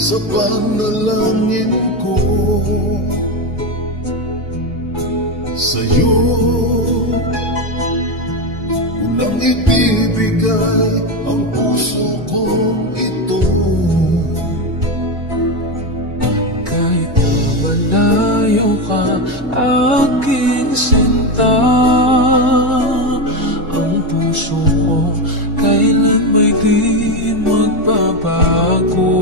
sa panalangin ko. Sa'yo unang ibibigay ang puso kong ito. Kahit na malayo ka, aking sinta, ang puso ko kailan may di magbabago.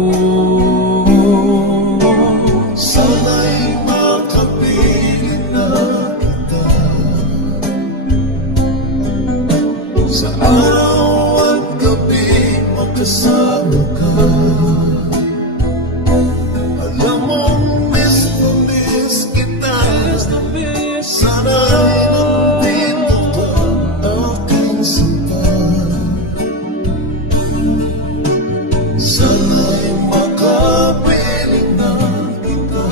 Sana'y makapiling na kita sa araw at gabi, magkasama ka. Alam mong miss na miss kita. Sana'y nandito ka, aking sinta. Sana'y makapiling na kita.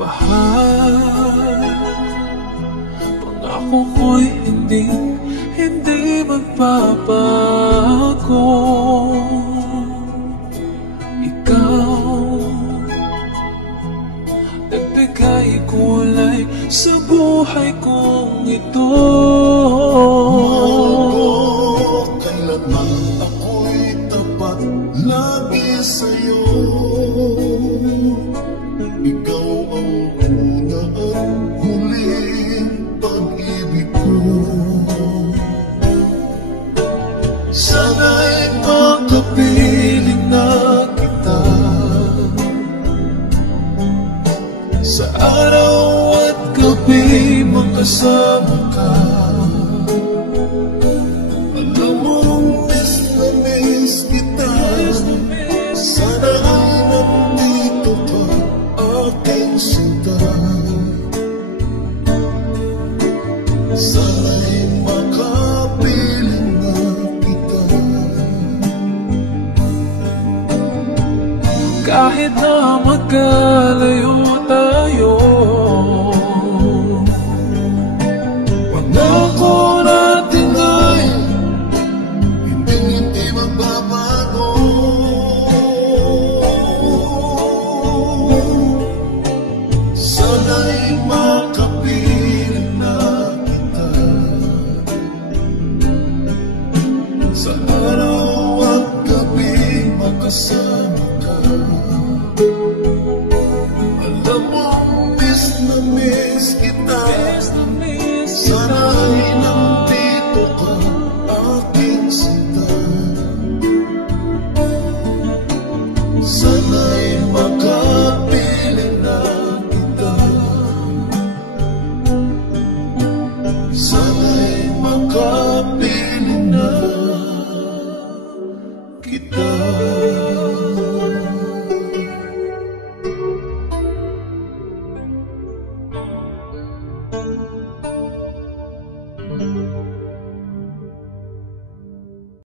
Bahal, pangako ko'y hindi magbabago. Ikaw, nagbigay kulay sa buhay kong ito. Kailanman ako'y tapat lagi sa'yo. Ikaw ang una at huling pag-ibig ko. Sana'y makapiling na kita sa araw at gabi, magkasama ka. Alam mong miss na miss kita. Sana ay nandito ka, aking sinta. Sana'y makapiling na kita. Kahit na magkalayo tayo, pangako natin ay hindi magbabago. Sana'y makapiling na kita sa araw at gabi, magkasama ka. Alam mong miss na miss kita. Sana'y nandito ka, aking sinta. Sana'y makapiling na kita. Sana'y makapiling na kita.